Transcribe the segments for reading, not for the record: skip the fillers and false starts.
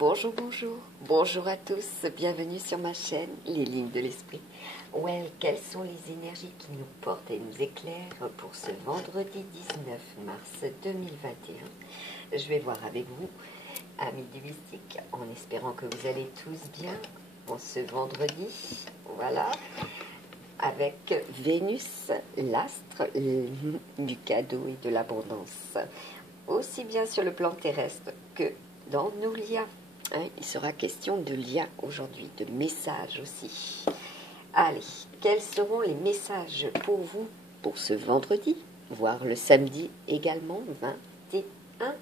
Bonjour, bonjour, bonjour à tous, bienvenue sur ma chaîne, les lignes de l'esprit. Quelles sont les énergies qui nous portent et nous éclairent pour ce vendredi 19 mars 2021? Je vais voir avec vous, amis du mystique, en espérant que vous allez tous bien en ce vendredi. Voilà, avec Vénus, l'astre du cadeau et de l'abondance, aussi bien sur le plan terrestre que dans nos liens. Il sera question de liens aujourd'hui, de messages aussi. Allez, quels seront les messages pour vous pour ce vendredi, voire le samedi également, 21,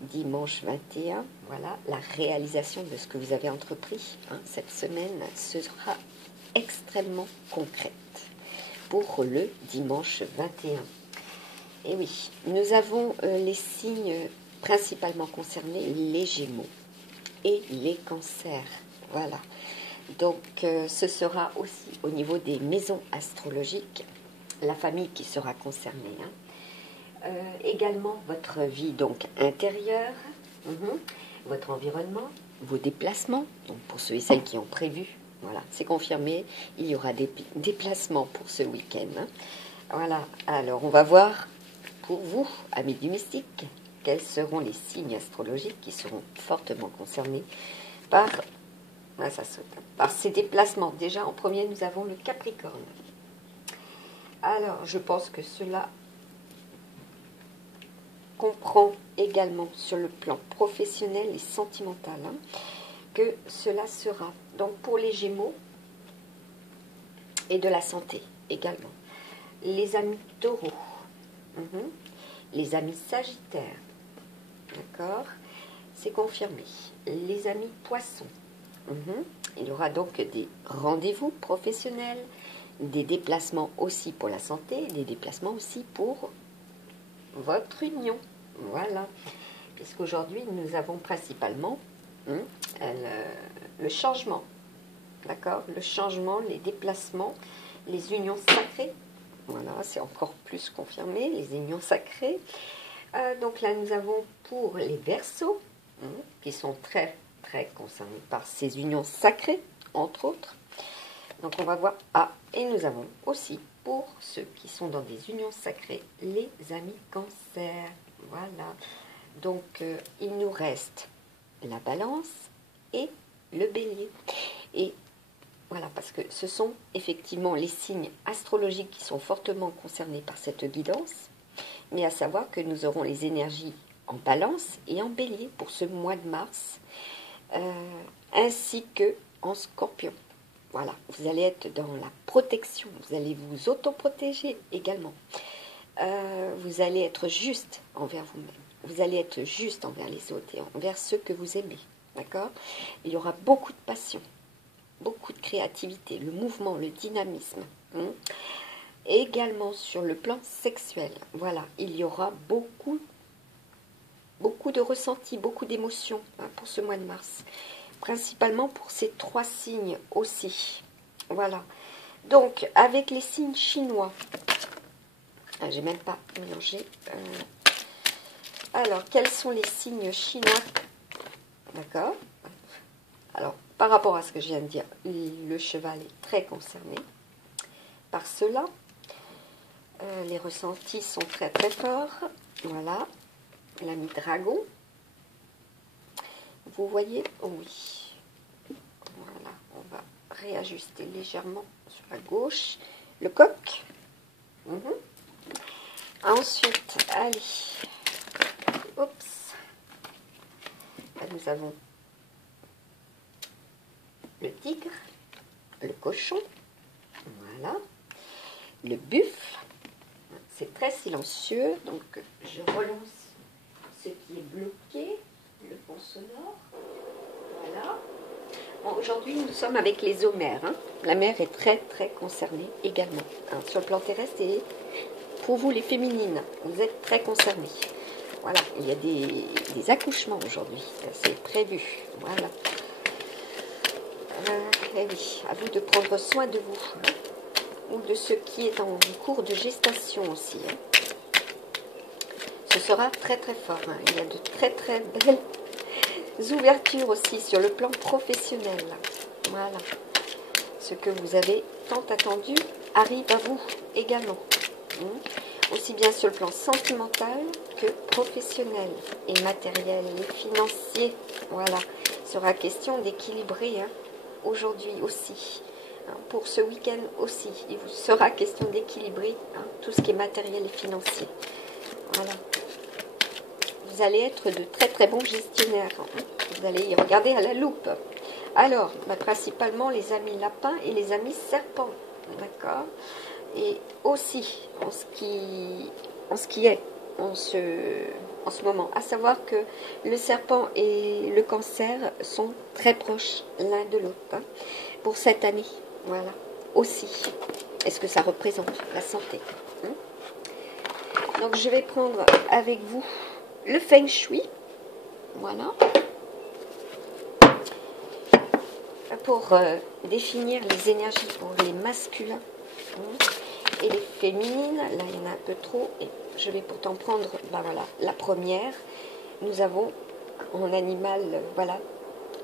dimanche 21. Voilà, la réalisation de ce que vous avez entrepris cette semaine sera extrêmement concrète pour le dimanche 21. Et oui, nous avons les signes principalement concernés, les Gémeaux et les cancers. Voilà. Donc, ce sera aussi au niveau des maisons astrologiques, la famille qui sera concernée. Également, votre vie donc intérieure, votre environnement, vos déplacements. Donc, pour ceux et celles qui ont prévu, voilà, c'est confirmé, il y aura des déplacements pour ce week-end. Voilà. Alors, on va voir pour vous, amis du mystique, quels seront les signes astrologiques qui seront fortement concernés par, par ces déplacements. Déjà, en premier, nous avons le Capricorne. Alors, je pense que cela comprend également sur le plan professionnel et sentimental, que cela sera. Donc, pour les Gémeaux et de la santé également. Les amis Taureaux, les amis Sagittaires, d'accord, c'est confirmé. Les amis Poissons, il y aura donc des rendez-vous professionnels, des déplacements aussi pour la santé, des déplacements aussi pour votre union. Voilà. Puisqu'aujourd'hui, nous avons principalement le changement, d'accord, le changement, les déplacements, les unions sacrées. Voilà, c'est encore plus confirmé, les unions sacrées. Donc là, nous avons pour les Verseaux, qui sont très, très concernés par ces unions sacrées, entre autres. Donc on va voir. Et nous avons aussi, pour ceux qui sont dans des unions sacrées, les amis Cancer. Voilà. Donc, il nous reste la Balance et le Bélier. Et voilà, parce que ce sont effectivement les signes astrologiques qui sont fortement concernés par cette guidance, mais à savoir que nous aurons les énergies en Balance et en Bélier pour ce mois de mars, ainsi que en Scorpion. Voilà, vous allez être dans la protection, vous allez vous autoprotéger également. Vous allez être juste envers vous-même, vous allez être juste envers les autres et envers ceux que vous aimez, d'accord? Il y aura beaucoup de passion, beaucoup de créativité, le mouvement, le dynamisme. Également sur le plan sexuel, voilà, il y aura beaucoup de ressentis, beaucoup d'émotions pour ce mois de mars. Principalement pour ces trois signes aussi. Voilà. Donc, avec les signes chinois, j'ai même pas mélangé. Alors, quels sont les signes chinois? D'accord. Alors, par rapport à ce que je viens de dire, le cheval est très concerné par cela. Les ressentis sont très très forts. Voilà. L'ami dragon. Vous voyez? Oui. Voilà. On va réajuster légèrement sur la gauche. Le coq. Ensuite, allez. Oups. Là, nous avons le tigre, le cochon, voilà, le buffle, c'est très silencieux, donc je relance ce qui est bloqué, le pont sonore, voilà. Bon, aujourd'hui, nous sommes avec les eaux mers, la mer est très très concernée également, sur le plan terrestre, et pour vous les féminines, vous êtes très concernés. Voilà, il y a des accouchements aujourd'hui, c'est prévu, voilà. Et oui, à vous de prendre soin de vous, ou de ce qui est en cours de gestation aussi. Ce sera très très fort, il y a de très très belles ouvertures aussi sur le plan professionnel. Voilà. Ce que vous avez tant attendu arrive à vous également. Aussi bien sur le plan sentimental que professionnel et matériel et financier. Voilà. Il sera question d'équilibrer aujourd'hui aussi. Pour ce week-end aussi, il vous sera question d'équilibrer tout ce qui est matériel et financier. Voilà. Vous allez être de très très bons gestionnaires. Vous allez y regarder à la loupe. Alors, principalement les amis lapins et les amis serpents. D'accord. Et aussi, en ce qui est en ce moment, à savoir que le serpent et le cancer sont très proches l'un de l'autre pour cette année. Voilà. Aussi. Est-ce que ça représente la santé? Donc, je vais prendre avec vous le Feng Shui. Voilà. Pour définir les énergies pour les masculins et les féminines. Là, il y en a un peu trop. Et je vais pourtant prendre voilà, la première. Nous avons en animal voilà,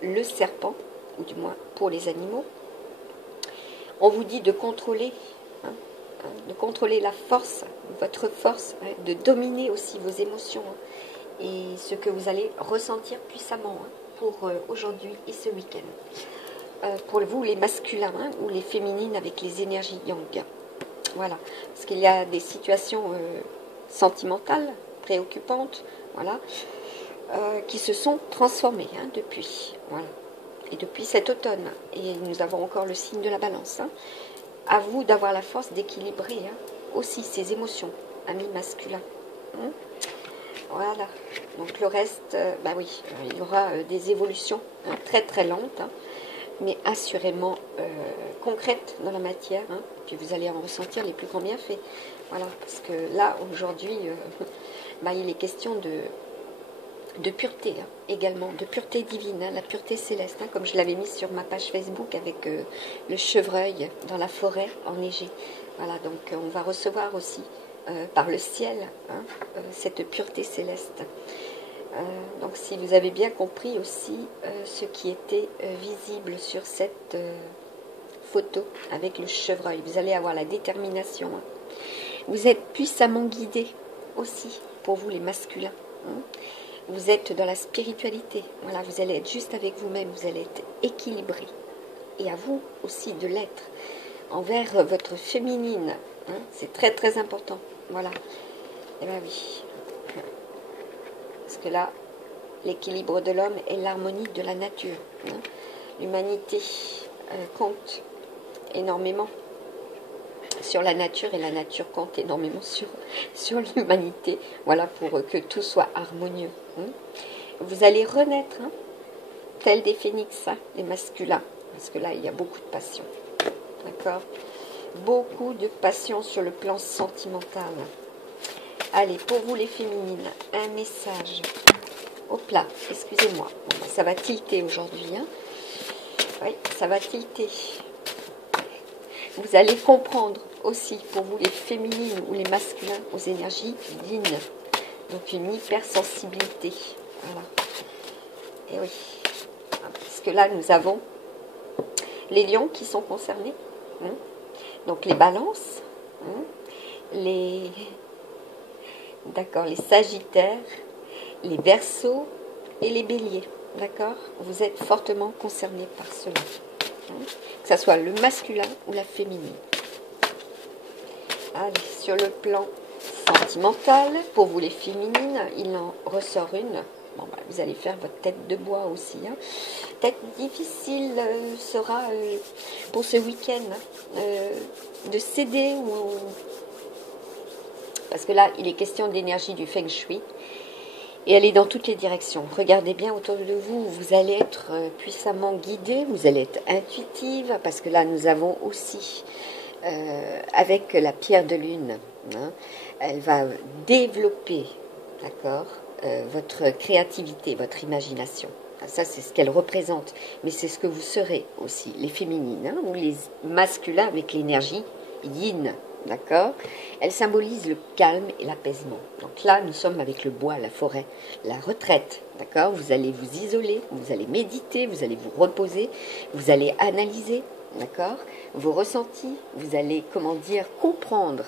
le serpent, ou du moins pour les animaux. On vous dit de contrôler la force, votre force, de dominer aussi vos émotions et ce que vous allez ressentir puissamment pour aujourd'hui et ce week-end. Pour vous, les masculins ou les féminines avec les énergies yang. Voilà, parce qu'il y a des situations sentimentales, préoccupantes, voilà, qui se sont transformées depuis. Voilà. Et depuis cet automne, et nous avons encore le signe de la balance. À vous d'avoir la force d'équilibrer aussi ces émotions, amis masculins. Voilà. Donc le reste, oui, il y aura des évolutions très très lentes, mais assurément concrètes dans la matière. Puis vous allez en ressentir les plus grands bienfaits. Voilà, parce que là, aujourd'hui, il est question de pureté également, de pureté divine, la pureté céleste, comme je l'avais mis sur ma page Facebook avec le chevreuil dans la forêt enneigée. Voilà, donc on va recevoir aussi par le ciel cette pureté céleste. Donc si vous avez bien compris aussi ce qui était visible sur cette photo avec le chevreuil, vous allez avoir la détermination. Vous êtes puissamment guidés aussi, pour vous les masculins. Vous êtes dans la spiritualité. Voilà, vous allez être juste avec vous-même, vous allez être équilibré. Et à vous aussi de l'être envers votre féminine. C'est très très important. Voilà. Et bien oui. Parce que là, l'équilibre de l'homme est l'harmonie de la nature. L'humanité compte énormément sur la nature et la nature compte énormément sur l'humanité. Voilà, pour que tout soit harmonieux. Vous allez renaître, tels des phénix, les masculins. Parce que là, il y a beaucoup de passion. D'accord? Beaucoup de passion sur le plan sentimental. Allez, pour vous les féminines, un message. Hop là, excusez-moi. Bon, ça va tilter aujourd'hui. Oui, ça va tilter. Vous allez comprendre aussi, pour vous les féminines ou les masculins, aux énergies yin. Donc une hypersensibilité. Voilà. Et oui. Parce que là, nous avons les lions qui sont concernés. Donc les balances. Les sagittaires, les verseaux et les béliers. D'accord? Vous êtes fortement concernés par cela. Que ce soit le masculin ou la féminine. Allez, sur le plan sentimental, pour vous les féminines, il en ressort une. Bon, vous allez faire votre tête de bois aussi. Tête difficile sera pour ce week-end de céder ou... Parce que là, il est question d'énergie du Feng Shui. Et elle est dans toutes les directions. Regardez bien autour de vous, vous allez être puissamment guidé, vous allez être intuitive, parce que là, nous avons aussi, avec la pierre de lune, elle va développer, d'accord, votre créativité, votre imagination. Ça, c'est ce qu'elle représente, mais c'est ce que vous serez aussi, les féminines, ou les masculins avec l'énergie yin. d'accord? Elle symbolise le calme et l'apaisement. Donc là, nous sommes avec le bois, la forêt, la retraite, d'accord? Vous allez vous isoler, vous allez méditer, vous allez vous reposer, vous allez analyser, d'accord? Vos ressentis, vous allez, comment dire, comprendre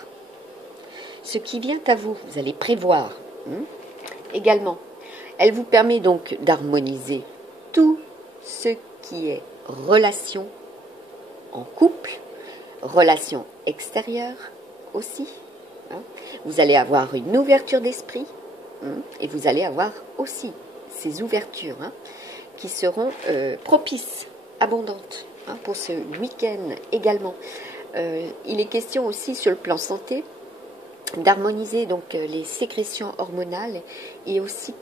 ce qui vient à vous, vous allez prévoir. Également, elle vous permet donc d'harmoniser tout ce qui est relation en couple, relation extérieure aussi. Vous allez avoir une ouverture d'esprit et vous allez avoir aussi ces ouvertures qui seront propices, abondantes pour ce week-end également. Il est question aussi sur le plan santé d'harmoniser donc les sécrétions hormonales et aussi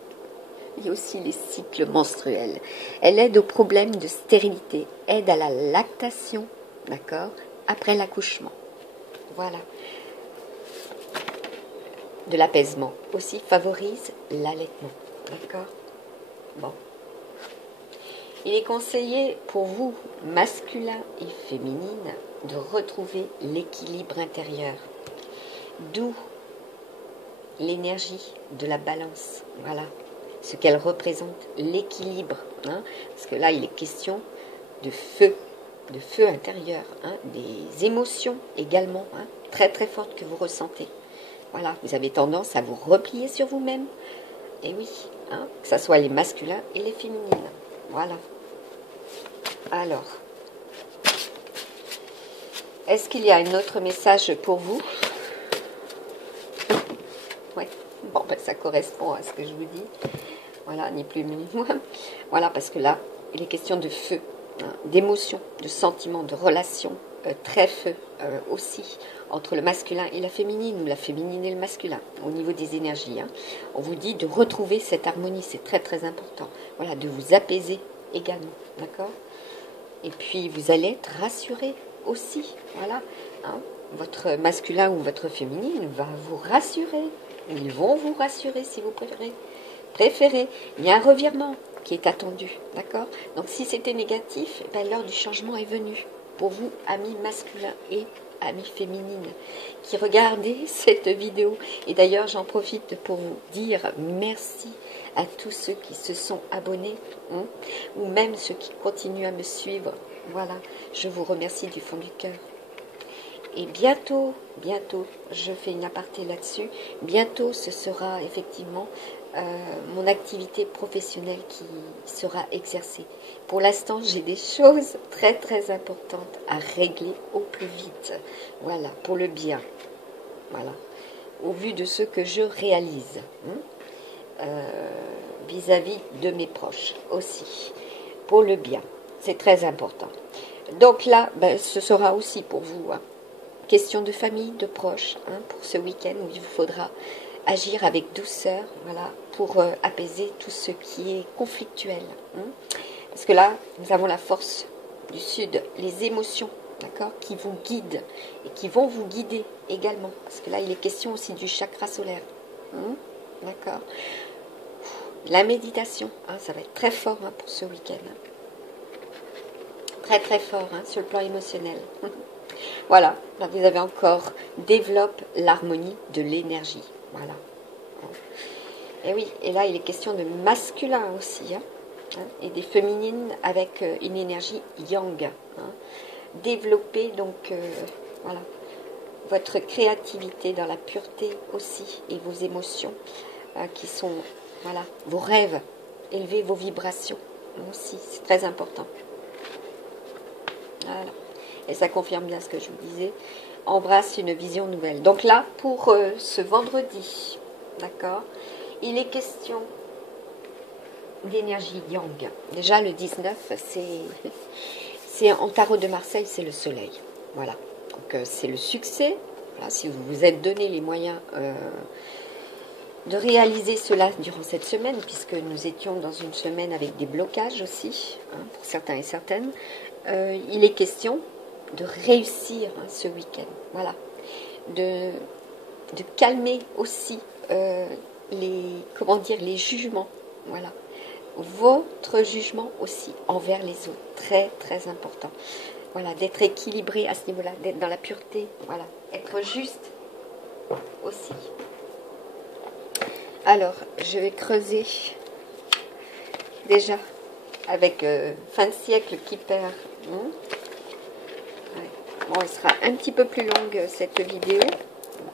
les cycles menstruels. Elle aide aux problèmes de stérilité, aide à la lactation, d'accord, après l'accouchement. Voilà. De l'apaisement aussi favorise l'allaitement, d'accord. Bon. Il est conseillé pour vous, masculin et féminine, de retrouver l'équilibre intérieur. D'où l'énergie de la balance, voilà. Ce qu'elle représente, l'équilibre. Parce que là, il est question de feu intérieur, des émotions également, très très fortes que vous ressentez. Voilà, vous avez tendance à vous replier sur vous-même. Et oui, que ce soit les masculins et les féminines. Voilà. Alors, est-ce qu'il y a un autre message pour vous? Oui. Bon, ben, ça correspond à ce que je vous dis. Voilà, ni plus ni moins. Voilà, parce que là, il est question de feu, d'émotion, de sentiments, de relations, très feu aussi, entre le masculin et la féminine, ou la féminine et le masculin, au niveau des énergies. On vous dit de retrouver cette harmonie, c'est très très important. Voilà, de vous apaiser également, d'accord? Et puis, vous allez être rassuré aussi, voilà. Votre masculin ou votre féminine va vous rassurer. Ils vont vous rassurer si vous préférez. Il y a un revirement qui est attendu, d'accord? Donc si c'était négatif, l'heure du changement est venue. Pour vous, amis masculins et amis féminines, qui regardez cette vidéo. Et d'ailleurs, j'en profite pour vous dire merci à tous ceux qui se sont abonnés, ou même ceux qui continuent à me suivre. Voilà, je vous remercie du fond du cœur. Et bientôt, je fais une aparté là-dessus, bientôt ce sera effectivement mon activité professionnelle qui sera exercée. Pour l'instant, j'ai des choses très très importantes à régler au plus vite. Voilà, pour le bien. Voilà, au vu de ce que je réalise. Vis-à-vis de mes proches aussi. Pour le bien. C'est très important. Donc là, ce sera aussi pour vous. Question de famille, de proches, pour ce week-end où il vous faudra agir avec douceur, voilà, pour apaiser tout ce qui est conflictuel. Parce que là, nous avons la force du Sud, les émotions, d'accord, qui vous guident et qui vont vous guider également. Parce que là, il est question aussi du chakra solaire. D'accord. La méditation, ça va être très fort pour ce week-end. Très très fort sur le plan émotionnel. Voilà, là, vous avez encore développe l'harmonie de l'énergie. Voilà. Et oui, et là il est question de masculin aussi, et des féminines avec une énergie yang. Développer donc voilà, votre créativité dans la pureté aussi et vos émotions qui sont, voilà, vos rêves, élever vos vibrations aussi, c'est très important. Voilà. Et ça confirme bien ce que je vous disais. Embrasse une vision nouvelle. Donc là, pour ce vendredi, d'accord, il est question d'énergie yang. Déjà, le 19, c'est en tarot de Marseille, c'est le soleil. Voilà. Donc, c'est le succès. Voilà, si vous vous êtes donné les moyens de réaliser cela durant cette semaine, puisque nous étions dans une semaine avec des blocages aussi, pour certains et certaines, il est question de réussir ce week-end, voilà, de calmer aussi les jugements, voilà, votre jugement aussi envers les autres, très très important, voilà, d'être équilibré à ce niveau-là, d'être dans la pureté, voilà, être juste aussi. Alors, je vais creuser déjà avec fin de siècle qui perd. Ouais. Bon, elle sera un petit peu plus longue cette vidéo,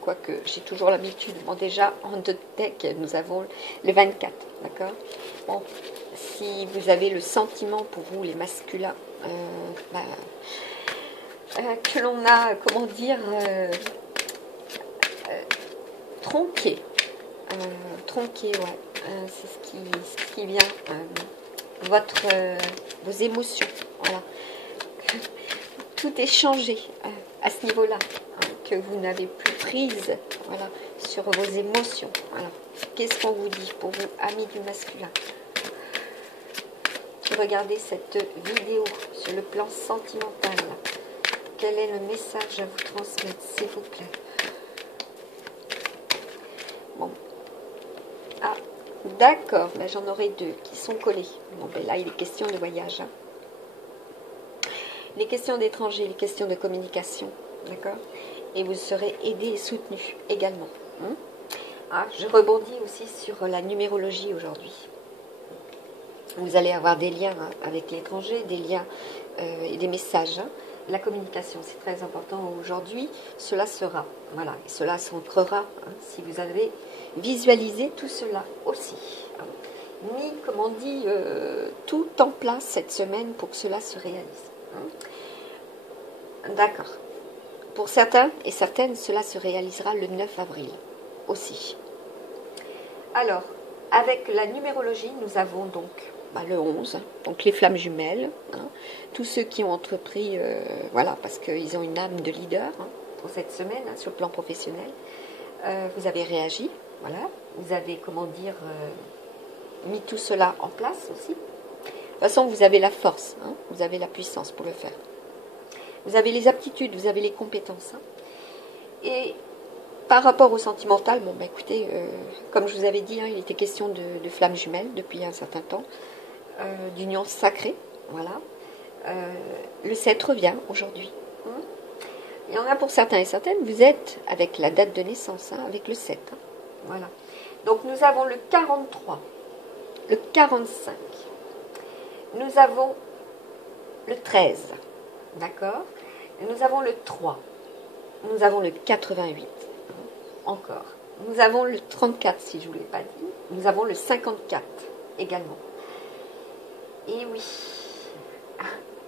quoique j'ai toujours l'habitude. Bon, déjà en deck, nous avons le 24, d'accord. Bon, si vous avez le sentiment pour vous, les masculins, que l'on a, comment dire, tronqué. Tronqué, ouais. C'est ce qui vient. Vos émotions. Voilà. Tout est changé à ce niveau-là. Que vous n'avez plus prise, voilà, sur vos émotions. Voilà. Qu'est-ce qu'on vous dit pour vous, amis du masculin, qui regardez cette vidéo sur le plan sentimental? Quel est le message à vous transmettre, s'il vous plaît? Bon. Ah, d'accord, ben, j'en aurai deux qui sont collés. Bon, ben là, il est question de voyage. Hein. Les questions d'étrangers, les questions de communication, d'accord? Et vous serez aidé et soutenu également. Hein? Ah, je rebondis aussi sur la numérologie aujourd'hui. Vous allez avoir des liens avec l'étranger, des liens et des messages. Hein? La communication, c'est très important aujourd'hui. Cela sera, voilà, et cela s'ancrera si vous avez visualisé tout cela aussi. Hein? Mis, comme on dit, tout en place cette semaine pour que cela se réalise. Hein? D'accord. Pour certains et certaines, cela se réalisera le 9 avril aussi. Alors, avec la numérologie, nous avons donc le 11, donc les flammes jumelles, hein, tous ceux qui ont entrepris, voilà, parce qu'ils ont une âme de leader pour cette semaine, sur le plan professionnel. Vous avez réagi, voilà, vous avez, comment dire, mis tout cela en place aussi. De toute façon, vous avez la force, hein, vous avez la puissance pour le faire. Vous avez les aptitudes, vous avez les compétences. Hein. Et par rapport au sentimental, bon, écoutez, comme je vous avais dit, hein, il était question de flammes jumelles depuis un certain temps, d'union sacrée, voilà. Le 7 revient aujourd'hui. Hein. Il y en a pour certains et certaines, vous êtes avec la date de naissance, hein, avec le 7. Hein, voilà. Donc nous avons le 43, le 45, nous avons le 13, d'accord? Nous avons le 3, nous avons le 88, encore. Nous avons le 34, si je ne vous l'ai pas dit. Nous avons le 54 également. Et oui.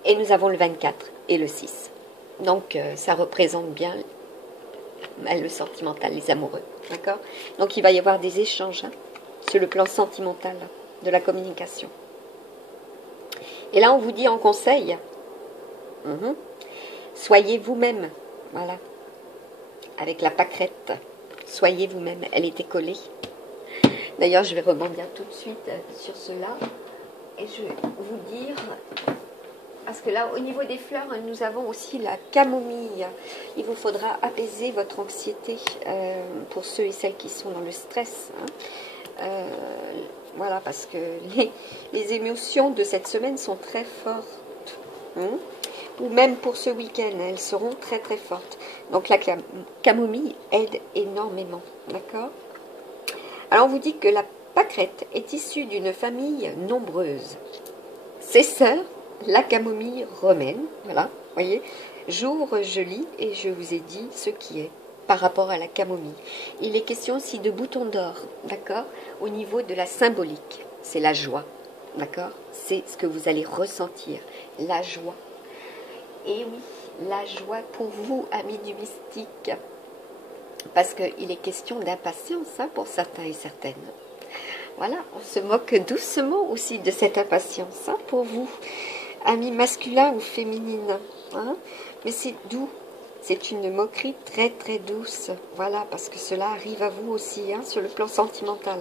Et nous avons le 24 et le 6. Donc, ça représente bien le sentimental, les amoureux. D'accord? Donc, il va y avoir des échanges sur le plan sentimental de la communication. Et là, on vous dit en conseil, soyez vous-même. Voilà. Avec la pâquerette. Soyez vous-même. Elle était collée. D'ailleurs, je vais rebondir tout de suite sur cela. Et je vais vous dire... Parce que là, au niveau des fleurs, nous avons aussi la camomille. Il vous faudra apaiser votre anxiété pour ceux et celles qui sont dans le stress. Hein. Voilà, parce que les émotions de cette semaine sont très fortes. Hein. Ou même pour ce week-end, elles seront très très fortes. Donc la camomille aide énormément. D'accord? Alors on vous dit que la pâquerette est issue d'une famille nombreuse. Ses sœurs, la camomille romaine, voilà, voyez, j'ouvre, je lis et je vous ai dit ce qui est par rapport à la camomille. Il est question aussi de bouton d'or, d'accord, au niveau de la symbolique, c'est la joie, d'accord, c'est ce que vous allez ressentir, la joie. Et oui, la joie pour vous, amis du mystique, parce qu'il est question d'impatience pour certains et certaines. Voilà, on se moque doucement aussi de cette impatience pour vous, amis masculins ou féminines. Hein, mais c'est doux, c'est une moquerie très très douce. Voilà, parce que cela arrive à vous aussi sur le plan sentimental.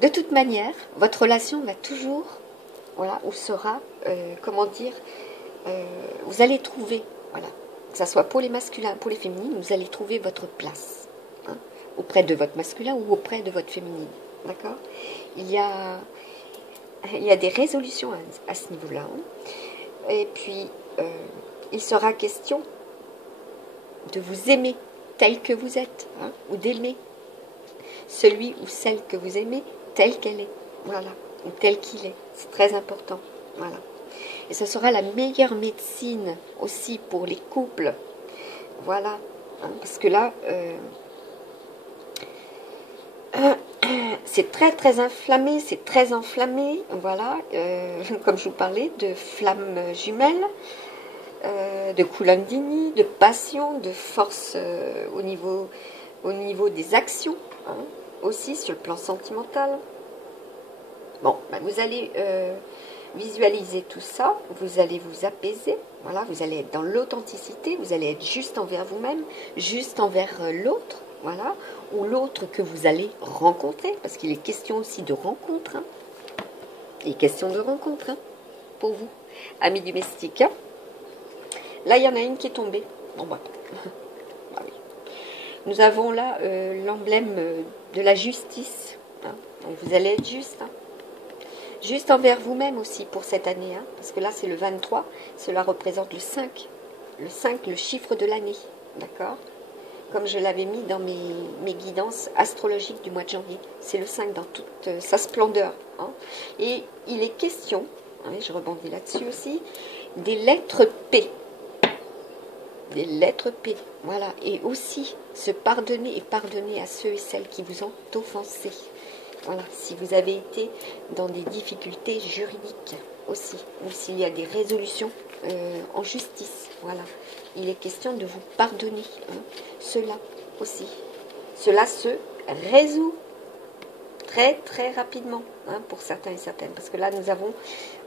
De toute manière, votre relation va toujours, voilà, ou sera, comment dire, vous allez trouver, voilà, que ce soit pour les masculins, pour les féminines, vous allez trouver votre place. Hein, auprès de votre masculin ou auprès de votre féminine. D'accord? Il y a des résolutions à ce niveau-là. Et puis, il sera question de vous aimer tel que vous êtes, hein, ou d'aimer celui ou celle que vous aimez telle qu'elle est, voilà, ou tel qu'il est. C'est très important, voilà. Et ce sera la meilleure médecine aussi pour les couples, voilà, hein, parce que là, c'est très très inflammé, c'est très enflammé, voilà, comme je vous parlais, de flammes jumelles, de Kundalini, de passion, de force au niveau des actions, hein, aussi sur le plan sentimental. Bon, ben vous allez visualiser tout ça, vous allez vous apaiser, voilà, vous allez être dans l'authenticité, vous allez être juste envers vous-même, juste envers l'autre, voilà, ou l'autre que vous allez rencontrer, parce qu'il est question aussi de rencontre, hein. Il est question de rencontre, hein, pour vous, amis domestiques, hein. Là, il y en a une qui est tombée. Bon, bah. Ah oui. Nous avons là l'emblème de la justice, hein. Donc, vous allez être juste, hein. Juste envers vous-même aussi pour cette année, hein, parce que là, c'est le 23. Cela représente le 5. Le 5, le chiffre de l'année, d'accord? Comme je l'avais mis dans mes guidances astrologiques du mois de janvier. C'est le 5 dans toute sa splendeur, hein. Et il est question, hein, je rebondis là-dessus aussi, des lettres P. Des lettres P, voilà. Et aussi, se pardonner et pardonner à ceux et celles qui vous ont offensé. Voilà, si vous avez été dans des difficultés juridiques aussi, ou s'il y a des résolutions en justice, voilà. Il est question de vous pardonner, hein. Cela aussi. Cela se résout très très rapidement, hein, pour certains et certaines. Parce que là, nous avons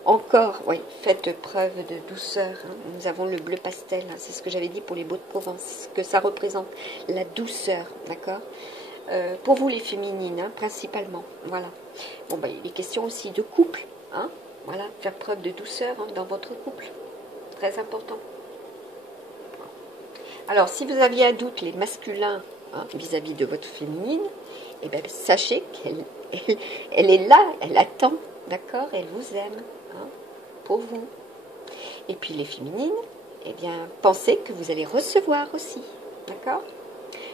encore, oui, faites preuve de douceur, hein. Nous avons le bleu pastel, hein. C'est ce que j'avais dit pour les beaux de Provence, que ça représente la douceur, d'accord? Pour vous les féminines, hein, principalement, voilà. Bon, ben, il est question aussi de couple, hein, voilà, faire preuve de douceur, hein, dans votre couple, très important. Alors, si vous aviez un doute, les masculins, hein, vis-à-vis de votre féminine, eh bien, sachez qu'elle est là, elle attend, d'accord, elle vous aime, hein, pour vous. Et puis les féminines, eh bien, pensez que vous allez recevoir aussi, d'accord?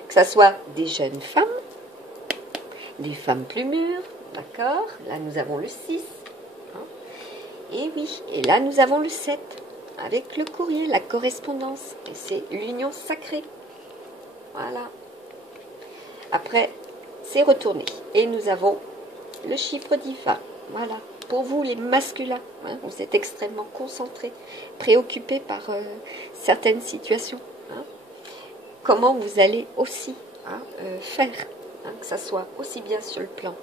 Que ce soit des jeunes femmes, des femmes plus mûres, d'accord? Là, nous avons le 6, hein, et oui, et là, nous avons le 7, avec le courrier, la correspondance, et c'est l'union sacrée, voilà. Après, c'est retourné, et nous avons le chiffre divin, voilà. Pour vous, les masculins, hein, vous êtes extrêmement concentrés, préoccupés par certaines situations, hein. Comment vous allez aussi, hein, faire, hein, que ça soit aussi bien sur le plan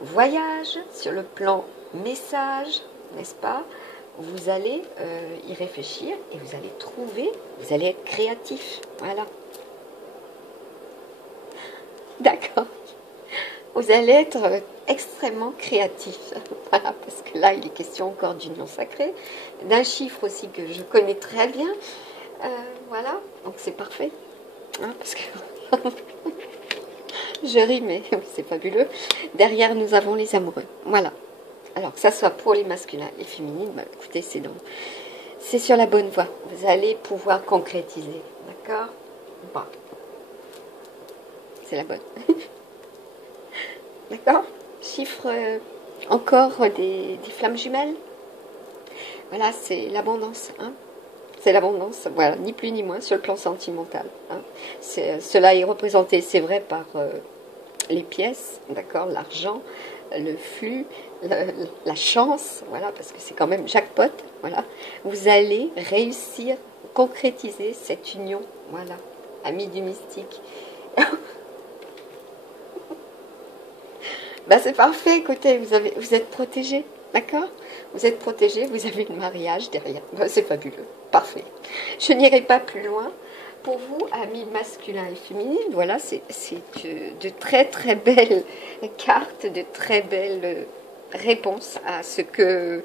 voyage, sur le plan message, n'est-ce pas? Vous allez y réfléchir et vous allez trouver, vous allez être créatif, voilà. D'accord. Vous allez être extrêmement créatif, voilà, parce que là, il est question encore d'union sacrée, d'un chiffre aussi que je connais très bien, voilà, donc c'est parfait, hein, parce que je ris, mais c'est fabuleux. Derrière, nous avons les amoureux, voilà. Alors, que ça soit pour les masculins et féminines, bah, écoutez, c'est sur la bonne voie, vous allez pouvoir concrétiser, d'accord? Bon. C'est la bonne. D'accord? Chiffre encore des flammes jumelles. Voilà, c'est l'abondance, hein. C'est l'abondance, voilà, ni plus ni moins sur le plan sentimental, hein. Cela est représenté, c'est vrai, par les pièces, d'accord, l'argent, le flux, la chance, voilà, parce que c'est quand même jackpot, voilà. Vous allez réussir, concrétiser cette union, voilà, amis du mystique. Ben c'est parfait, écoutez, vous êtes protégés, d'accord? Vous êtes protégés, vous avez le mariage derrière. Ben, c'est fabuleux, parfait. Je n'irai pas plus loin. Pour vous, amis masculins et féminines, voilà, c'est de très très belles cartes, de très belles réponses à ce que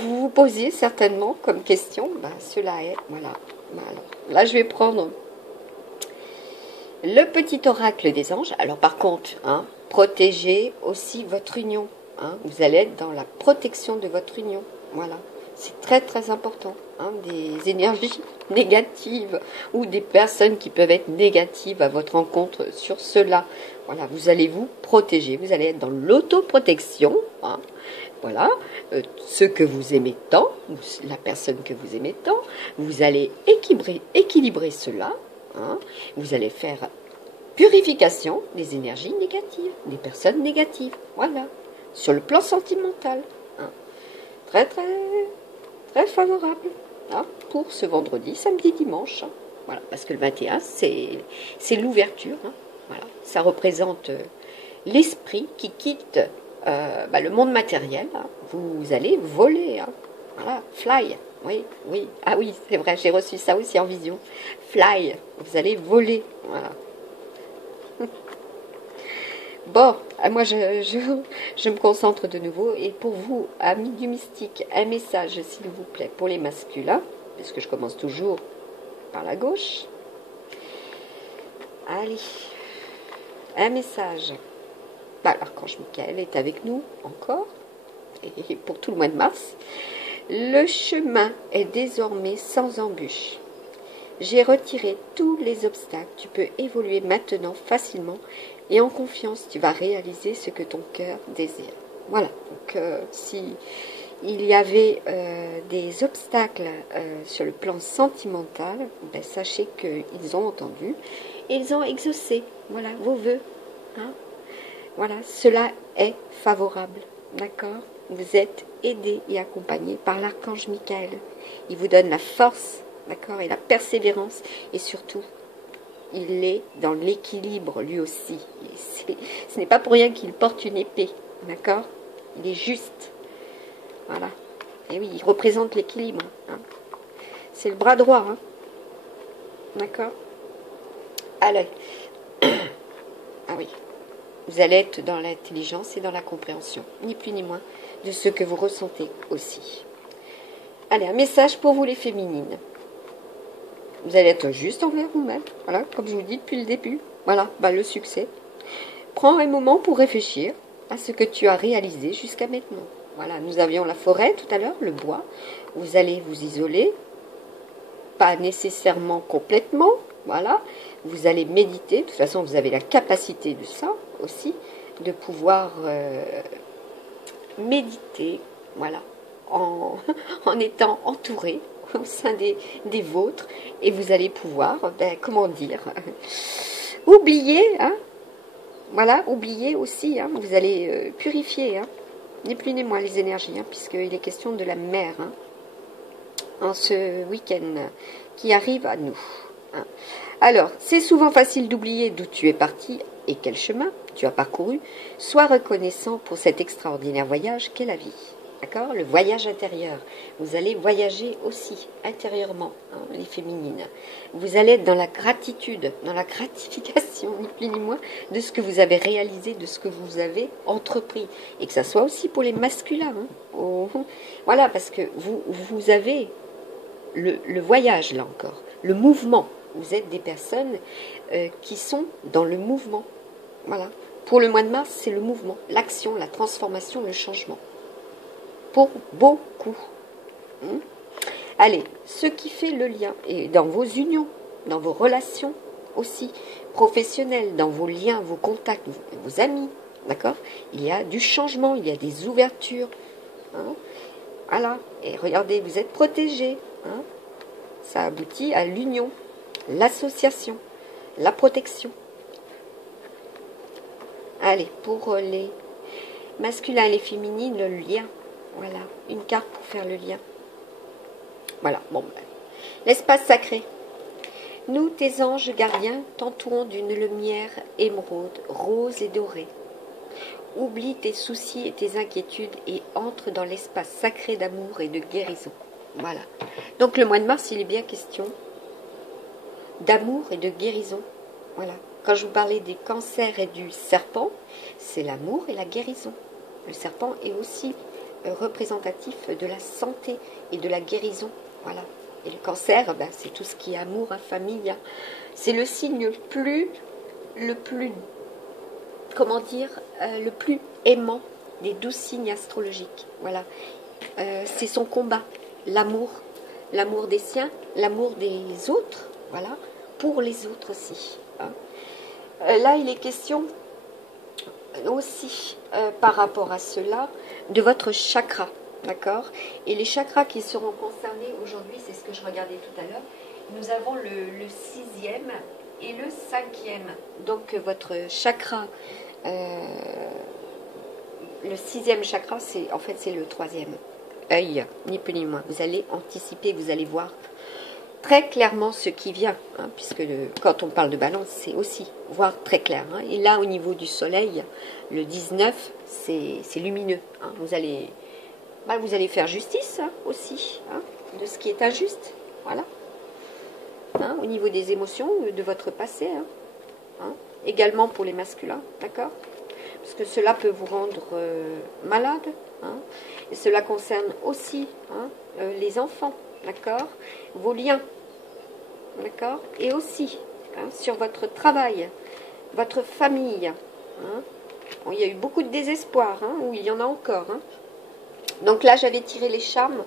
vous vous posiez certainement comme question. Ben, cela est, voilà. Ben, alors, là, je vais prendre le petit oracle des anges. Alors par contre, hein, protégez aussi votre union, hein. Vous allez être dans la protection de votre union. Voilà. C'est très très important. Hein, des énergies négatives ou des personnes qui peuvent être négatives à votre rencontre sur cela. Voilà, vous allez vous protéger. Vous allez être dans l'autoprotection. Hein, voilà, ce que vous aimez tant, ou la personne que vous aimez tant. Vous allez équilibrer cela. Hein, vous allez faire purification des énergies négatives, des personnes négatives. Voilà, sur le plan sentimental. Hein, très très très favorable hein, pour ce vendredi, samedi, dimanche. Hein, voilà, parce que le 21, c'est l'ouverture. Hein, voilà, ça représente l'esprit qui quitte le monde matériel. Hein, vous allez voler. Hein, voilà, fly. Oui, oui. Ah oui, c'est vrai, j'ai reçu ça aussi en vision. Fly, vous allez voler. Voilà. Bon, moi je me concentre de nouveau. Et pour vous, amis du mystique, un message s'il vous plaît pour les masculins, puisque je commence toujours par la gauche. Allez, un message. L'archange Michael est avec nous encore, et pour tout le mois de mars. Le chemin est désormais sans embûche. J'ai retiré tous les obstacles. Tu peux évoluer maintenant facilement et en confiance, tu vas réaliser ce que ton cœur désire. Voilà. Donc, si il y avait des obstacles sur le plan sentimental, ben, sachez qu'ils ont entendu et ils ont exaucé. Voilà, vos vœux. Hein. Voilà, cela est favorable. D'accord? Vous êtes aidé et accompagné par l'archange Michael. Il vous donne la force. D'accord, et la persévérance, et surtout, il est dans l'équilibre lui aussi. Ce n'est pas pour rien qu'il porte une épée, d'accord? Il est juste. Voilà. Et oui, il représente l'équilibre. Hein. C'est le bras droit. Hein. D'accord? Allez. Ah oui. Vous allez être dans l'intelligence et dans la compréhension, ni plus ni moins, de ce que vous ressentez aussi. Allez, un message pour vous les féminines. Vous allez être juste envers vous-même, voilà, comme je vous dis depuis le début. Voilà, le succès. Prends un moment pour réfléchir à ce que tu as réalisé jusqu'à maintenant. Voilà, nous avions la forêt tout à l'heure, le bois. Vous allez vous isoler, pas nécessairement complètement, voilà. Vous allez méditer, de toute façon vous avez la capacité de ça aussi, de pouvoir méditer, voilà, en étant entouré au sein des vôtres, et vous allez pouvoir, comment dire, oublier, hein, voilà, oublier aussi, hein, vous allez purifier, hein, ni plus ni moins les énergies, hein, puisqu'il est question de la mer, hein, en ce week-end qui arrive à nous. Hein. Alors, c'est souvent facile d'oublier d'où tu es parti et quel chemin tu as parcouru. Sois reconnaissant pour cet extraordinaire voyage qu'est la vie. D'accord? Le voyage intérieur. Vous allez voyager aussi intérieurement, hein, les féminines. Vous allez être dans la gratitude, dans la gratification, ni plus ni moins, de ce que vous avez réalisé, de ce que vous avez entrepris. Et que ça soit aussi pour les masculins. Hein. Oh, voilà, parce que vous avez le voyage, là encore, le mouvement. Vous êtes des personnes qui sont dans le mouvement. Voilà. Pour le mois de mars, c'est le mouvement, l'action, la transformation, le changement. Pour beaucoup. Allez, ce qui fait le lien, et dans vos unions, dans vos relations aussi professionnelles, dans vos liens, vos contacts, vos amis, d'accord? Il y a du changement, il y a des ouvertures. Hein, voilà, et regardez, vous êtes protégés. Hein, ça aboutit à l'union, l'association, la protection. Allez, pour les masculins et les féminines, le lien. Voilà, une carte pour faire le lien. Voilà, bon, l'espace sacré. Nous, tes anges gardiens, t'entourons d'une lumière émeraude, rose et dorée. Oublie tes soucis et tes inquiétudes et entre dans l'espace sacré d'amour et de guérison. Voilà. Donc le mois de mars, il est bien question d'amour et de guérison. Voilà. Quand je vous parlais des cancers et du serpent, c'est l'amour et la guérison. Le serpent est aussi représentatif de la santé et de la guérison. Voilà. Et le cancer, c'est tout ce qui est amour, famille. C'est le signe le plus, comment dire, le plus aimant des 12 signes astrologiques. Voilà. C'est son combat. l'amour, l'amour des siens, l'amour des autres, voilà, pour les autres aussi. Hein. Là, il est question aussi, par rapport à cela, de votre chakra, d'accord? Et les chakras qui seront concernés aujourd'hui, c'est ce que je regardais tout à l'heure, nous avons le 6e et le 5e. Donc, votre chakra, le 6e chakra, c'est en fait, c'est le 3e œil, ni plus ni moins. Vous allez anticiper, vous allez voir très clairement ce qui vient, hein, puisque quand on parle de balance, c'est aussi voir très clair. Hein. Et là, au niveau du soleil, le 19, c'est lumineux. Hein. Vous allez faire justice hein, aussi, hein, de ce qui est injuste. Voilà. Hein, au niveau des émotions, de votre passé. Hein. Hein. Également pour les masculins, d'accord? Parce que cela peut vous rendre malade. Hein. Et cela concerne aussi hein, les enfants. D'accord? Vos liens, d'accord? Et aussi, hein, sur votre travail, votre famille. Hein. Bon, il y a eu beaucoup de désespoir, hein, ou il y en a encore. Hein. Donc là, j'avais tiré les charmes,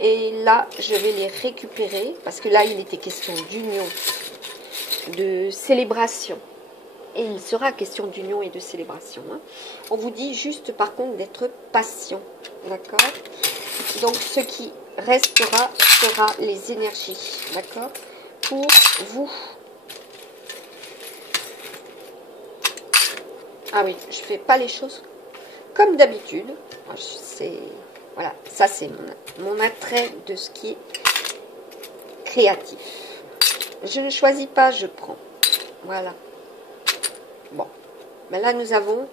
et là, je vais les récupérer, parce que là, il était question d'union, de célébration. Et il sera question d'union et de célébration. Hein. On vous dit juste, par contre, d'être patient, d'accord? Donc, ce qui restera sera les énergies, d'accord, pour vous. Ah oui, je fais pas les choses comme d'habitude. Voilà, ça c'est mon attrait de ce qui est créatif. Je ne choisis pas, je prends. Voilà. Bon, ben là nous avons.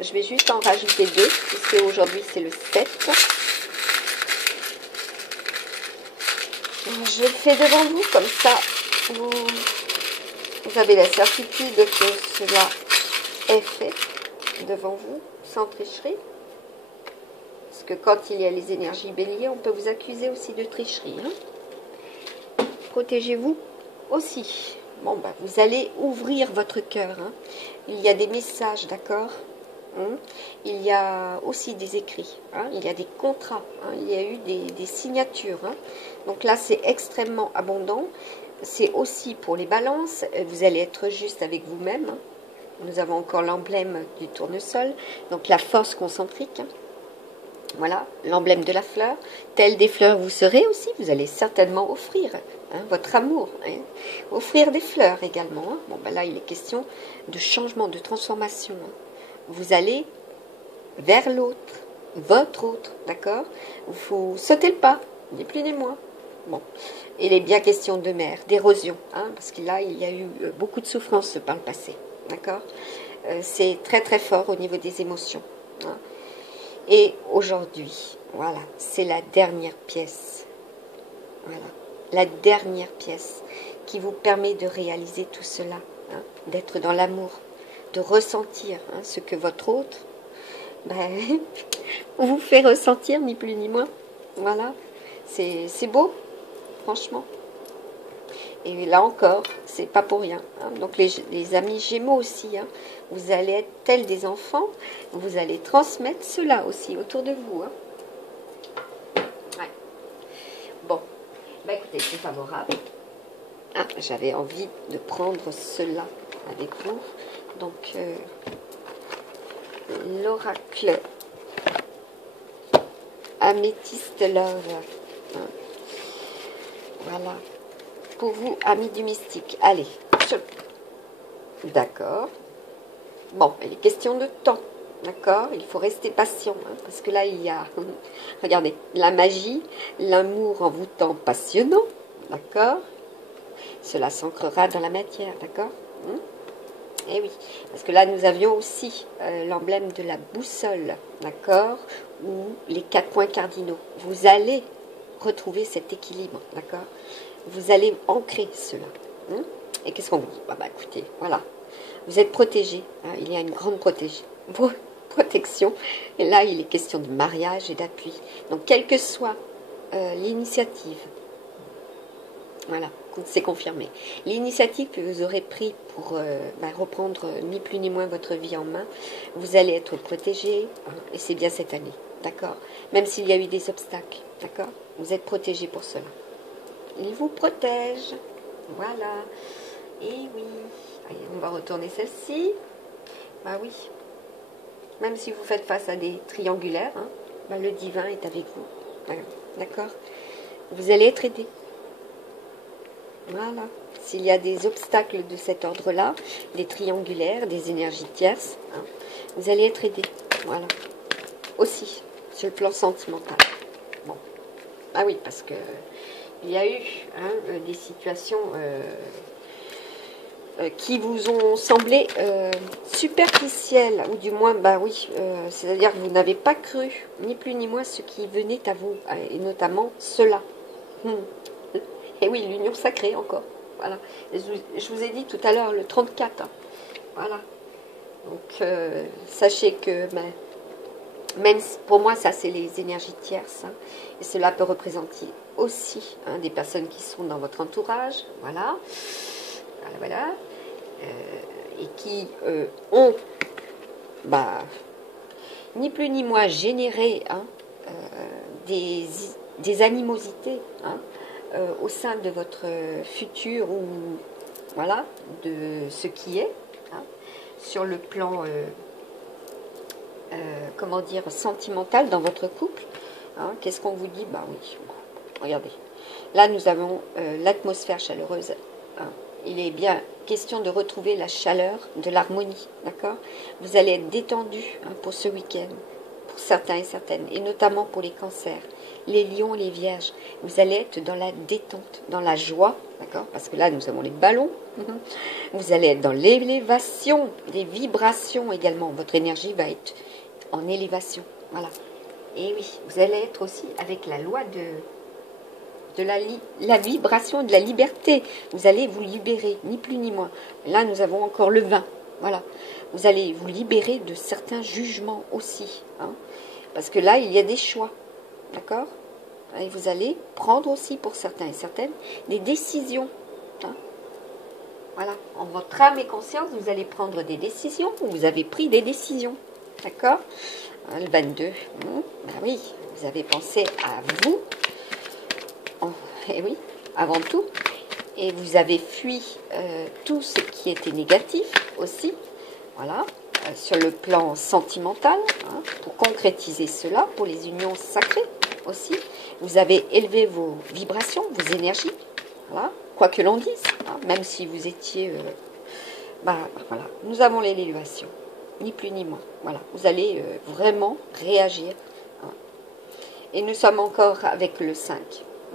Je vais juste en rajouter 2, puisque aujourd'hui c'est le 7. Je le fais devant vous, comme ça vous avez la certitude que cela est fait devant vous, sans tricherie. Parce que quand il y a les énergies béliers, on peut vous accuser aussi de tricherie. Hein. Protégez-vous aussi. Bon, ben, vous allez ouvrir votre cœur. Hein. Il y a des messages, d'accord? Il y a aussi des écrits, hein, il y a des contrats, hein, il y a eu des signatures. Hein. Donc là, c'est extrêmement abondant. C'est aussi pour les balances. Vous allez être juste avec vous-même. Hein. Nous avons encore l'emblème du tournesol, donc la force concentrique. Hein. Voilà, l'emblème de la fleur. Tel des fleurs vous serez aussi. Vous allez certainement offrir hein, votre amour. Hein. Offrir des fleurs également. Hein. Bon, ben là, il est question de changement, de transformation. Hein. Vous allez vers l'autre, votre autre, d'accord? Vous sautez le pas, ni plus ni moins. Bon, il est bien question de mer, d'érosion, hein, parce que là, il y a eu beaucoup de souffrances par le passé, d'accord? C'est très très fort au niveau des émotions. Hein. Et aujourd'hui, voilà, c'est la dernière pièce. Voilà, la dernière pièce qui vous permet de réaliser tout cela, hein, d'être dans l'amour, de ressentir hein, ce que votre autre ben, vous fait ressentir, ni plus ni moins. Voilà, c'est beau, franchement. Et là encore, c'est pas pour rien. Hein. Donc les amis Gémeaux aussi, hein, vous allez être tels des enfants, vous allez transmettre cela aussi autour de vous. Hein. Ouais. Bon, ben écoutez, c'est favorable. Ah, j'avais envie de prendre cela avec vous. Donc, l'oracle Améthyste Love. Hein. Voilà. Pour vous, amis du mystique. Allez. D'accord. Bon, il est question de temps. D'accord? Il faut rester patient. Hein, parce que là, il y a, regardez, la magie, l'amour envoûtant passionnant. D'accord? Cela s'ancrera dans la matière. D'accord? Eh oui, parce que là, nous avions aussi l'emblème de la boussole, d'accord, ou les 4 points cardinaux. Vous allez retrouver cet équilibre, d'accord. Vous allez ancrer cela. Hein. Et qu'est-ce qu'on vous dit? Bah, écoutez, voilà. Vous êtes protégé. Hein, il y a une grande protection. Et là, il est question de mariage et d'appui. Donc, quelle que soit l'initiative, voilà, c'est confirmé. L'initiative que vous aurez prise pour reprendre ni plus ni moins votre vie en main, vous allez être protégé, hein, et c'est bien cette année. d'accord? Même s'il y a eu des obstacles, d'accord? Vous êtes protégé pour cela. Il vous protège, voilà. Et oui, allez, on va retourner celle-ci. Bah oui, même si vous faites face à des triangulaires, hein, bah le divin est avec vous, voilà. D'accord? Vous allez être aidé. Voilà. S'il y a des obstacles de cet ordre-là, des triangulaires, des énergies tierces, hein, vous allez être aidé. Voilà. Aussi, sur le plan sentimental. Bon. Ah oui, parce que il y a eu hein, des situations qui vous ont semblé superficielles, ou du moins, bah oui, c'est-à-dire que vous n'avez pas cru, ni plus ni moins, ce qui venait à vous, et notamment cela. Et oui, l'union sacrée encore. Voilà. Je vous ai dit tout à l'heure le 34. Hein. Voilà. Donc, sachez que même pour moi, ça, c'est les énergies tierces. Hein. Et cela peut représenter aussi hein, des personnes qui sont dans votre entourage. Voilà. Voilà. Et qui ont, bah, ni plus ni moins, généré hein, des animosités. Hein, au sein de votre futur ou voilà de ce qui est hein, sur le plan comment dire sentimental dans votre couple hein, qu'est-ce qu'on vous dit? Bah oui, regardez, là nous avons l'atmosphère chaleureuse hein. Il est bien question de retrouver la chaleur de l'harmonie, d'accord? Vous allez être détendu hein, pour ce week-end, pour certains et certaines, et notamment pour les cancers, les lions et les vierges. Vous allez être dans la détente, dans la joie, d'accord? Parce que là, nous avons les ballons. Vous allez être dans l'élévation, des vibrations également. Votre énergie va être en élévation, voilà. Et oui, vous allez être aussi avec la loi de la vibration de la liberté. Vous allez vous libérer, ni plus ni moins. Là, nous avons encore le vin. Voilà. Vous allez vous libérer de certains jugements aussi. Hein, parce que là, il y a des choix. D'accord? Et vous allez prendre aussi, pour certains et certaines, des décisions. Hein, voilà. En votre âme et conscience, vous allez prendre des décisions ou vous avez pris des décisions. D'accord? Le 22. Ben oui, vous avez pensé à vous. Et oui, avant tout. Et vous avez fui tout ce qui était négatif aussi. Voilà. Sur le plan sentimental, hein, pour concrétiser cela, pour les unions sacrées aussi. Vous avez élevé vos vibrations, vos énergies. Voilà. Quoi que l'on dise, hein, même si vous étiez... voilà. Nous avons l'élévation. Ni plus ni moins. Voilà. Vous allez vraiment réagir. Hein. Et nous sommes encore avec le 5.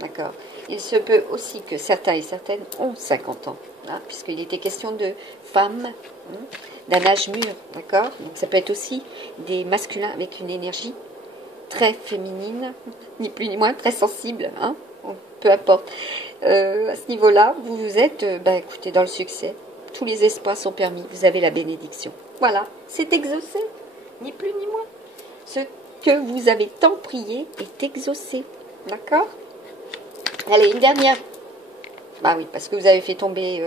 D'accord. Il se peut aussi que certains et certaines ont 50 ans, hein, puisqu'il était question de femmes hein, d'un âge mûr, d'accord. Donc ça peut être aussi des masculins avec une énergie très féminine, ni plus ni moins, très sensible, hein, peu importe. À ce niveau-là, vous êtes, écoutez, dans le succès. Tous les espoirs sont permis, vous avez la bénédiction. Voilà, c'est exaucé, ni plus ni moins. Ce que vous avez tant prié est exaucé, d'accord. Allez, une dernière. Bah oui, parce que vous avez fait tomber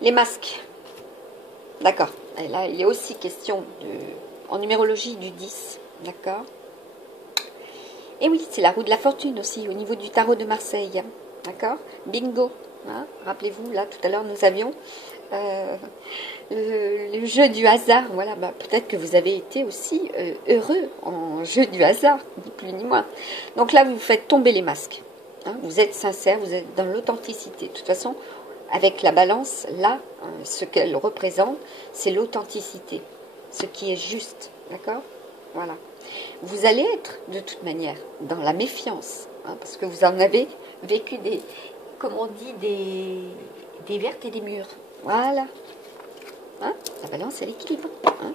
les masques. D'accord. Et là, il est aussi question en numérologie du 10. D'accord. Et oui, c'est la roue de la fortune aussi, au niveau du tarot de Marseille. D'accord. Bingo. Hein, rappelez-vous, là, tout à l'heure, nous avions le jeu du hasard. Voilà, peut-être que vous avez été aussi heureux en jeu du hasard, ni plus ni moins. Donc là, vous faites tomber les masques. Hein, vous êtes sincère, vous êtes dans l'authenticité. De toute façon, avec la balance, là, ce qu'elle représente, c'est l'authenticité. Ce qui est juste. D'accord? Voilà. Vous allez être, de toute manière, dans la méfiance. Hein, parce que vous en avez vécu des, comme on dit, des vertes et des mûres. Voilà. Hein, la balance, elle équilibre. Hein,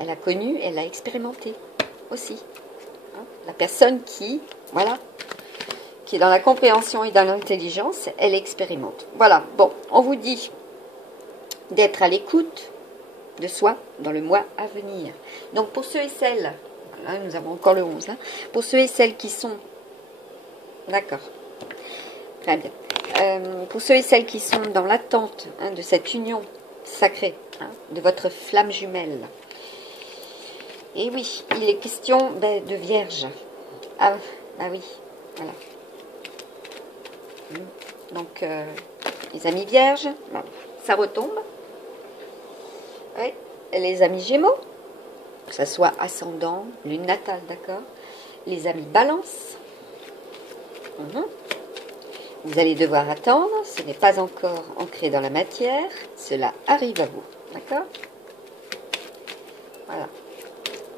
elle a connu, elle a expérimenté aussi. Hein, la personne qui, voilà, qui est dans la compréhension et dans l'intelligence, elle expérimente. Voilà, bon, on vous dit d'être à l'écoute de soi dans le mois à venir. Donc, pour ceux et celles, là, nous avons encore le 11, hein, pour ceux et celles qui sont, d'accord, très bien, pour ceux et celles qui sont dans l'attente hein, de cette union sacrée, hein, de votre flamme jumelle, Et oui, il est question de Vierge. Ah, bah oui, voilà. Donc, les amis Vierges, bon, ça retombe. Oui. Les amis Gémeaux, que ce soit ascendant, lune natale, d'accord. Les amis Balance. Vous allez devoir attendre, ce n'est pas encore ancré dans la matière, cela arrive à vous, d'accord? Voilà.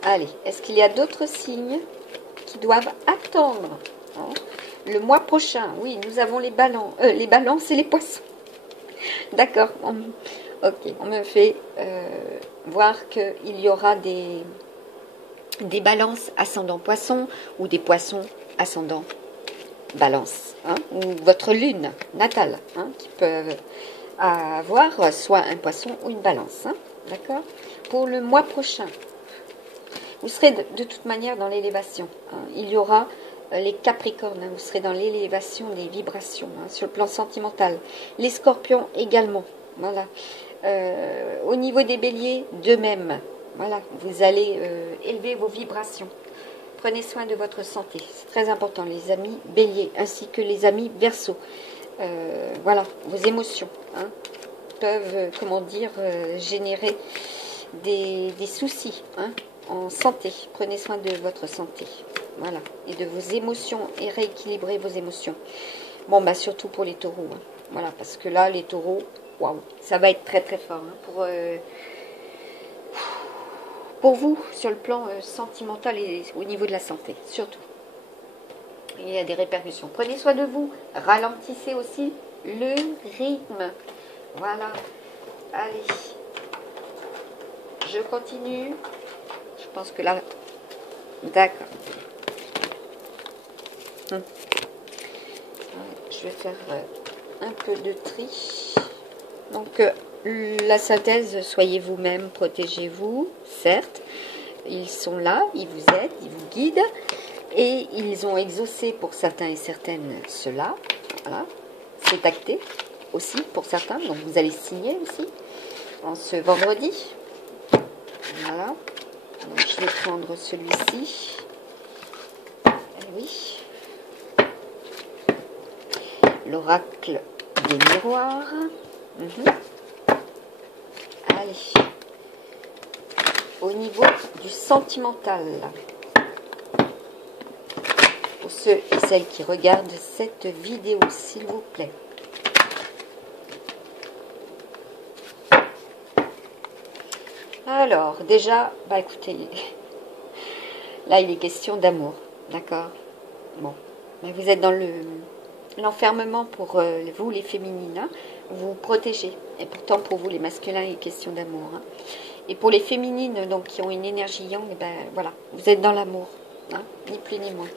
Allez, est-ce qu'il y a d'autres signes qui doivent attendre, hein, le mois prochain? Oui, nous avons les balances et les poissons. D'accord. Ok, on me fait voir qu'il y aura des balances ascendant poisson ou des poissons ascendant balance, hein, ou votre lune natale, hein, qui peuvent avoir soit un poisson ou une balance, hein, d'accord? Pour le mois prochain, vous serez de toute manière dans l'élévation, hein. Il y aura les capricornes, hein, vous serez dans l'élévation des vibrations, hein, sur le plan sentimental. Les scorpions également, voilà. Au niveau des béliers, de même, voilà, vous allez élever vos vibrations. Prenez soin de votre santé, c'est très important, les amis béliers, ainsi que les amis verseaux. Voilà, vos émotions, hein, peuvent, comment dire, générer des soucis, hein, en santé. Prenez soin de votre santé, voilà, et de vos émotions, et rééquilibrez vos émotions. Bon, bah surtout pour les taureaux, hein, voilà, parce que là, les taureaux, waouh, ça va être très très fort, hein, pour vous, sur le plan sentimental et au niveau de la santé, surtout. Il y a des répercussions. Prenez soin de vous. Ralentissez aussi le rythme. Voilà. Allez. Je continue. Je pense que là... D'accord. Je vais faire un peu de tri. Donc, la synthèse, soyez vous-même, protégez-vous, certes. Ils sont là, ils vous aident, ils vous guident. Et ils ont exaucé pour certains et certaines cela. Voilà. C'est acté aussi pour certains. Donc, vous allez signer aussi en ce vendredi. Voilà. Donc, je vais prendre celui-ci. Oui. L'oracle des miroirs. Allez. Au niveau du sentimental, pour ceux et celles qui regardent cette vidéo, s'il vous plaît. Alors, déjà, bah écoutez, là il est question d'amour, d'accord? Bon, mais vous êtes dans l'enfermement pour vous les féminines, hein, vous protégez, et pourtant pour vous les masculins il est question d'amour, hein. Et pour les féminines donc qui ont une énergie yang, et ben voilà, vous êtes dans l'amour, hein, ni plus ni moins.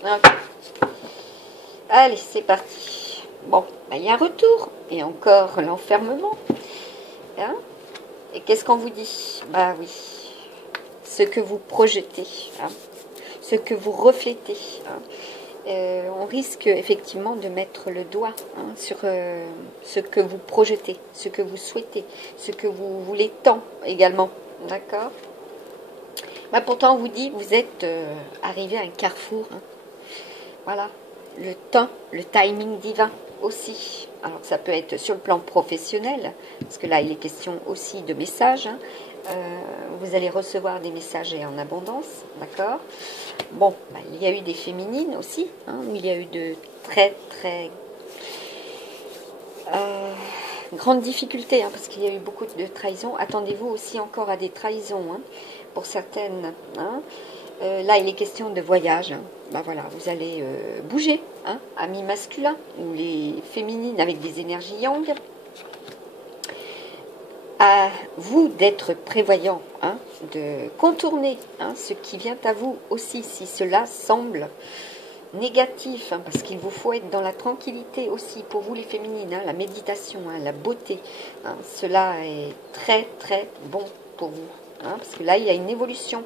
Okay. Allez, c'est parti. Bon, ben, il y a un retour et encore l'enfermement, hein. Et qu'est-ce qu'on vous dit? Bah oui, ce que vous projetez, hein, ce que vous reflétez, hein. On risque effectivement de mettre le doigt, hein, sur ce que vous projetez, ce que vous souhaitez, ce que vous voulez tant également, d'accord? Bah, pourtant, on vous dit, vous êtes arrivé à un carrefour, hein. Voilà, le temps, le timing divin aussi. Alors ça peut être sur le plan professionnel, parce que là, il est question aussi de messages, hein. Vous allez recevoir des messages en abondance, d'accord? Bon, bah, il y a eu des féminines aussi, hein, où il y a eu de très très grandes difficultés, hein, parce qu'il y a eu beaucoup de trahisons. Attendez-vous aussi encore à des trahisons, hein, pour certaines, hein. Là, il est question de voyage, hein. Bah, voilà, vous allez bouger, hein, amis masculins, ou les féminines avec des énergies yang. À vous d'être prévoyant, hein, de contourner, hein, ce qui vient à vous aussi, si cela semble négatif, hein, parce qu'il vous faut être dans la tranquillité aussi, pour vous les féminines, hein, la méditation, hein, la beauté, hein, cela est très très bon pour vous, hein, parce que là il y a une évolution.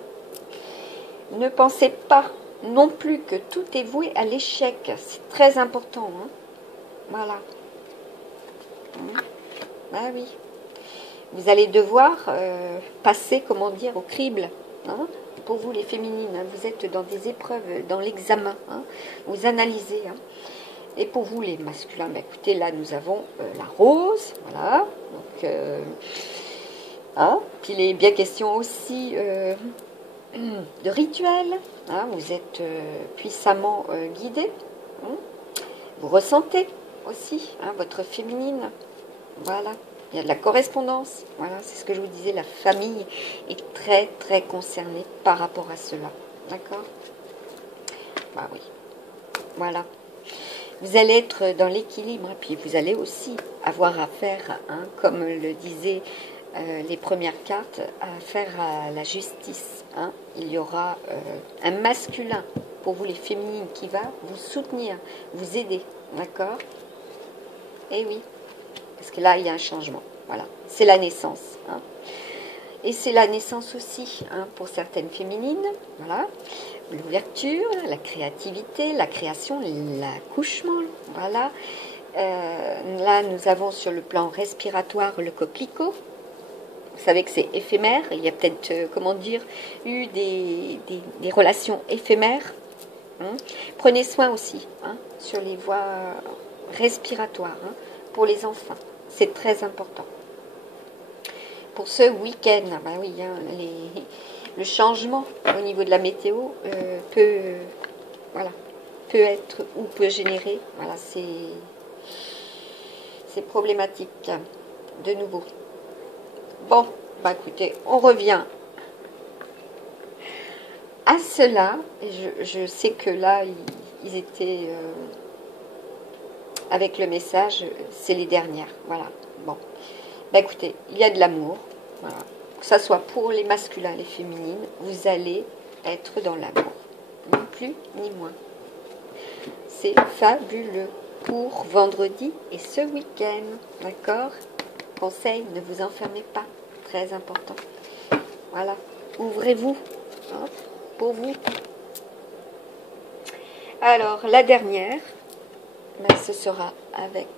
Ne pensez pas non plus que tout est voué à l'échec, c'est très important, hein. Voilà. Ah oui. Vous allez devoir passer, comment dire, au crible. Hein, pour vous les féminines, hein, vous êtes dans des épreuves, dans l'examen. Hein, vous analysez. Hein. Et pour vous les masculins, bah, écoutez, là nous avons la rose. Voilà. Donc, hein, puis il est bien question aussi de rituel. Hein, vous êtes puissamment guidé. Hein, vous ressentez aussi hein, votre féminine. Voilà. Il y a de la correspondance. Voilà, c'est ce que je vous disais. La famille est très, très concernée par rapport à cela. D'accord? Bah oui. Voilà. Vous allez être dans l'équilibre. Puis vous allez aussi avoir affaire, hein, comme le disaient les premières cartes, affaire à la justice. Hein. Il y aura un masculin, pour vous les féminines, qui va vous soutenir, vous aider. D'accord? Eh oui. Parce que là, il y a un changement. Voilà. C'est la naissance. Hein. Et c'est la naissance aussi hein, pour certaines féminines. Voilà. L'ouverture, la créativité, la création, l'accouchement. Voilà. Là, nous avons sur le plan respiratoire le coquelicot. Vous savez que c'est éphémère. Il y a peut-être, comment dire, eu des relations éphémères. Hein. Prenez soin aussi hein, sur les voies respiratoires hein, pour les enfants. C'est très important. Pour ce week-end, ben oui, hein, le changement au niveau de la météo voilà, peut être ou peut générer. Voilà, c'est problématique de nouveau. Bon, bah écoutez, on revient à cela. Et je sais que là, ils étaient avec le message, c'est les dernières. Voilà, bon. Bah écoutez, il y a de l'amour, voilà. Que ce soit pour les masculins, les féminines, vous allez être dans l'amour, ni plus ni moins. C'est fabuleux pour vendredi et ce week-end, d'accord? Conseil, ne vous enfermez pas, très important. Voilà, ouvrez-vous hein, pour vous. Alors, la dernière, ben, ce sera avec...